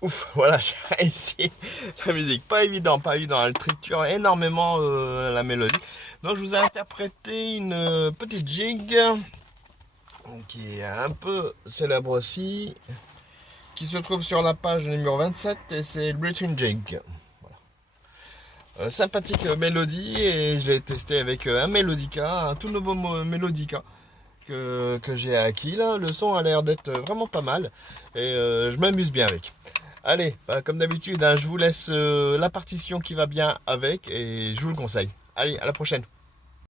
Ouf, voilà, j'ai réussi la musique. Pas évident, pas évident. Elle triture énormément la mélodie. Donc je vous ai interprété une petite jig qui est un peu célèbre aussi, qui se trouve sur la page numéro 27 et c'est Breaching Jig. Sympathique mélodie et je l'ai testé avec un Melodica, un tout nouveau Melodica que j'ai acquis là. Le son a l'air d'être vraiment pas mal et je m'amuse bien avec. Allez, bah, comme d'habitude, hein, je vous laisse la partition qui va bien avec et je vous le conseille. Allez, à la prochaine.